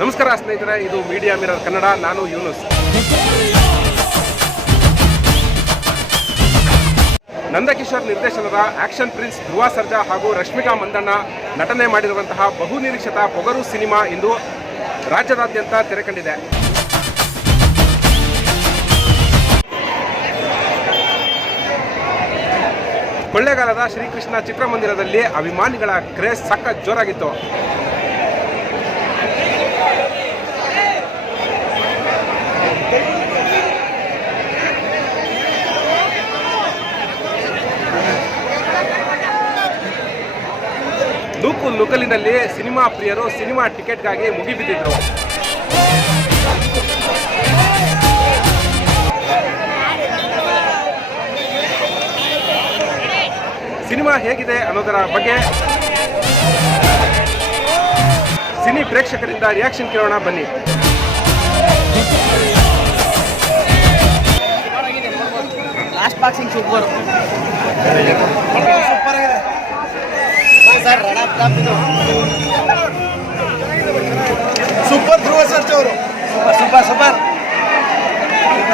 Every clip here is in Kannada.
ನಮಸ್ಕಾರ ಸ್ನೇಹಿತರೆ, ಇದು ಮೀಡಿಯಾ ಮಿರರ್ ಕನ್ನಡ, ನಾನು ಯೂನುಸ್. ನಂದಕಿಶೋರ್ ನಿರ್ದೇಶನದ ಆಕ್ಷನ್ ಪ್ರಿನ್ಸ್ ಧ್ರುವ ಸರ್ಜಾ ಹಾಗೂ ರಶ್ಮಿಕಾ ಮಂದಣ್ಣ ನಟನೆ ಮಾಡಿರುವಂತಹ ಬಹು ನಿರೀಕ್ಷಿತ ಪೊಗರು ಸಿನಿಮಾ ಇಂದು ರಾಜ್ಯದಾದ್ಯಂತ ತೆರೆ ಕಂಡಿದೆ ಕೊಳ್ಳೇಗಾಲದ ಶ್ರೀಕೃಷ್ಣ ಚಿತ್ರಮಂದಿರದಲ್ಲಿ ಅಭಿಮಾನಿಗಳ ಕ್ರೇಜ್ ಸಖತ್ ಜೋರಾಗಿತ್ತು. ನೂಕು ನುಕಲಿನಲ್ಲಿ ಸಿನಿಮಾ ಪ್ರಿಯರು ಸಿನಿಮಾ ಟಿಕೆಟ್ಗಾಗಿ ಮುಗಿಬಿದ್ದಿದ್ರು. ಸಿನಿಮಾ ಹೇಗಿದೆ ಅನ್ನೋದರ ಬಗ್ಗೆ ಸಿನಿ ಪ್ರೇಕ್ಷಕರಿಂದ ರಿಯಾಕ್ಷನ್ ಕೇಳೋಣ, ಬನ್ನಿ. Last boxing super sir super Dhruva Sarja ಅವರು ಸೂಪರ್ ಸೂಪರ್ ಸೂಪರ್.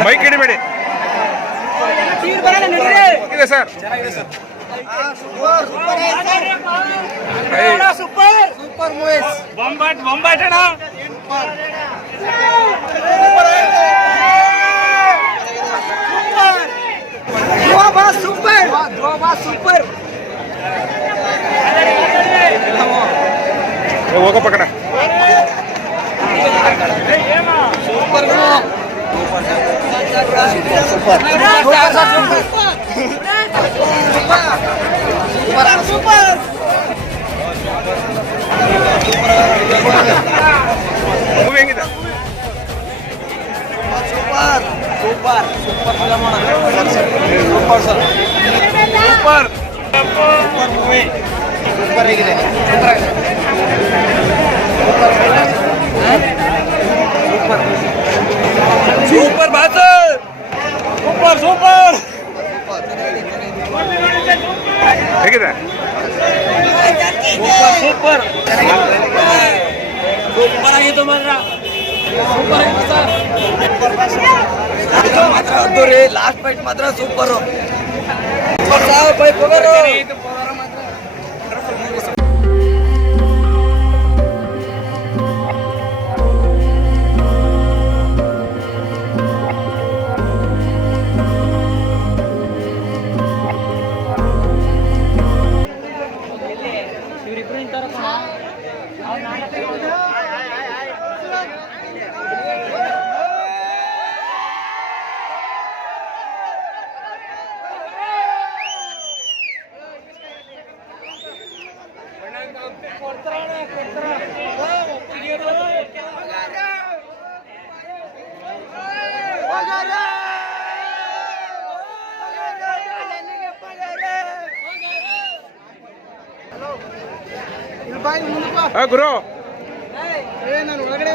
ಬೈಕ್ ಹಿಡಿಬೇಡಿ ಇದೆ ಸರ್. ಚೆನ್ನಾಗಿದೆ ಸರ್. ಏಯ್, ಸೂಪರ್ ಸೂಪರ್ ಮೂವೀಸ್. ಬೊಂಬಾಟ್ ಬೊಂಬಾಟ್ ಅಣ್ಣ ಸೂಪರ್ ಧ್ರುವ ಸೂಪರ್ ಏ, ಹೋಗಪ್ಪ ಕಣ super super super super movie ಹೆಂಗಿದೆ super super super film super sir super super movie super ಆಗಿದೆ ಸೂಪರ್ ಆಗಿದೆ ಸೂಪರ್ ಬಾಸ್ ಸೂಪರ್ ಸೂಪರ್ ಹೇಗಿದೆ? Super super. ಆಗಿತ್ತು ಮಾತ್ರ. ಸೂಪರ್ ಆಗಿತ್ತು ಸರ್. ಮಾತ್ರ ಅದ್ದೂರಿ ಲಾಸ್ಟ್ ಫೈಟ್ ಮಾತ್ರ ಸೂಪರು. ಹೋಗೋರು ಗುರು. ನಾನು ಒಳಗಡೆ